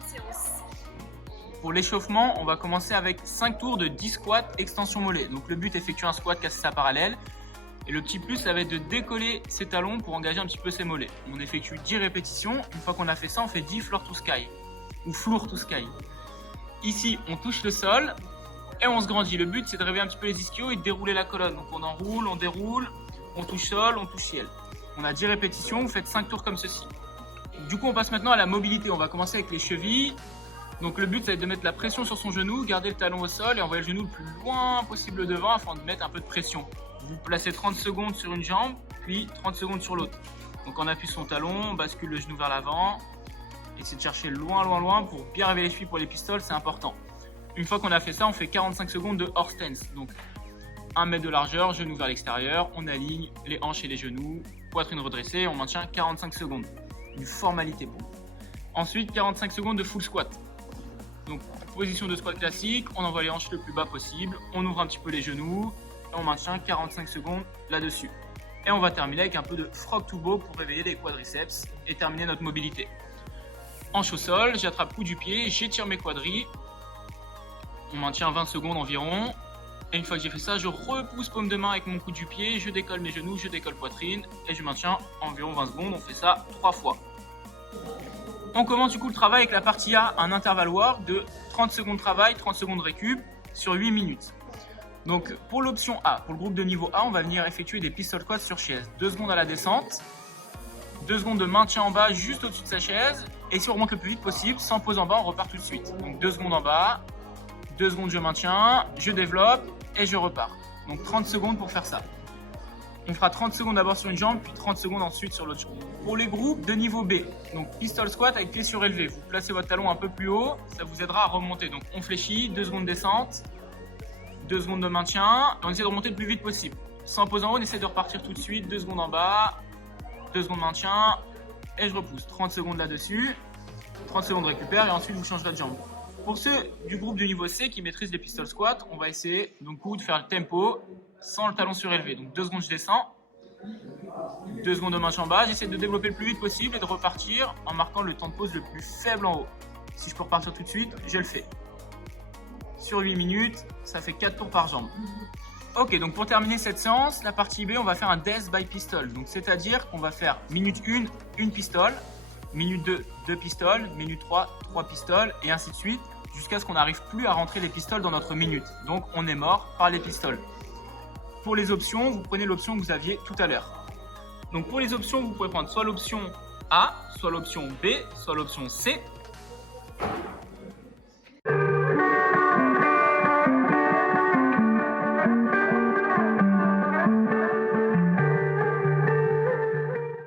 cette séance? Pour l'échauffement, on va commencer avec 5 tours de 10 squats extension mollet. Donc le but est d'effectuer un squat casser sa parallèle. Et le petit plus, ça va être de décoller ses talons pour engager un petit peu ses mollets. On effectue 10 répétitions. Une fois qu'on a fait ça, on fait 10 floor to sky ou floor to sky. Ici, on touche le sol et on se grandit. Le but, c'est de réveiller un petit peu les ischios et de dérouler la colonne. Donc on enroule, on déroule, on touche sol, on touche ciel. On a 10 répétitions, vous faites 5 tours comme ceci. Du coup, on passe maintenant à la mobilité. On va commencer avec les chevilles. Donc le but, ça va être de mettre la pression sur son genou, garder le talon au sol et envoyer le genou le plus loin possible devant afin de mettre un peu de pression. Vous placez 30 secondes sur une jambe, puis 30 secondes sur l'autre. Donc on appuie son talon, on bascule le genou vers l'avant. Essayez de chercher loin pour bien réveiller les chevilles pour les pistoles, c'est important. Une fois qu'on a fait ça, on fait 45 secondes de horse stance. Donc 1 mètre de largeur, genou vers l'extérieur, on aligne les hanches et les genoux, poitrine redressée, on maintient 45 secondes. Une formalité pour vous. Ensuite, 45 secondes de full squat. Donc position de squat classique, on envoie les hanches le plus bas possible, on ouvre un petit peu les genoux, et on maintient 45 secondes là-dessus. Et on va terminer avec un peu de frog to bow pour réveiller les quadriceps et terminer notre mobilité. Hanche au sol, j'attrape coup du pied, j'étire mes quadris. On maintient 20 secondes environ. Et une fois que j'ai fait ça, je repousse paume de main avec mon coup du pied, je décolle mes genoux, je décolle poitrine et je maintiens environ 20 secondes. On fait ça 3 fois. On commence du coup le travail avec la partie A, un intervalle work de 30 secondes travail, 30 secondes récup sur 8 minutes. Donc pour l'option A, pour le groupe de niveau A, on va venir effectuer des pistol squats sur chaise. 2 secondes à la descente, 2 secondes de maintien en bas juste au-dessus de sa chaise. Et si on remonte le plus vite possible, sans pause en bas, on repart tout de suite. Donc 2 secondes en bas, 2 secondes je maintiens, je développe et je repars. Donc 30 secondes pour faire ça. On fera 30 secondes d'abord sur une jambe, puis 30 secondes ensuite sur l'autre jambe. Pour les groupes de niveau B, donc pistol squat avec pied surélevé, vous placez votre talon un peu plus haut, ça vous aidera à remonter. Donc on fléchit, 2 secondes de descente, 2 secondes de maintien, et on essaie de remonter le plus vite possible. Sans pause en haut, on essaie de repartir tout de suite, 2 secondes en bas, 2 secondes de maintien, et je repousse. 30 secondes là-dessus, 30 secondes récupère, et ensuite vous changerez de jambe. Pour ceux du groupe du niveau C qui maîtrisent les pistol squats, on va essayer donc de faire le tempo sans le talon surélevé. Donc 2 secondes je descends, 2 secondes de maintien en bas, j'essaie de développer le plus vite possible et de repartir en marquant le temps de pause le plus faible en haut. Si je peux repartir tout de suite, je le fais. Sur 8 minutes, ça fait 4 tours par jambe. Ok, donc pour terminer cette séance, la partie B, on va faire un death by pistol. Donc c'est-à-dire qu'on va faire minute 1, une pistole, minute 2, 2 pistoles, minute 3, 3 pistoles, et ainsi de suite, jusqu'à ce qu'on n'arrive plus à rentrer les pistoles dans notre minute. Donc on est mort par les pistoles. Pour les options, vous prenez l'option que vous aviez tout à l'heure. Donc pour les options, vous pouvez prendre soit l'option A, soit l'option B, soit l'option C.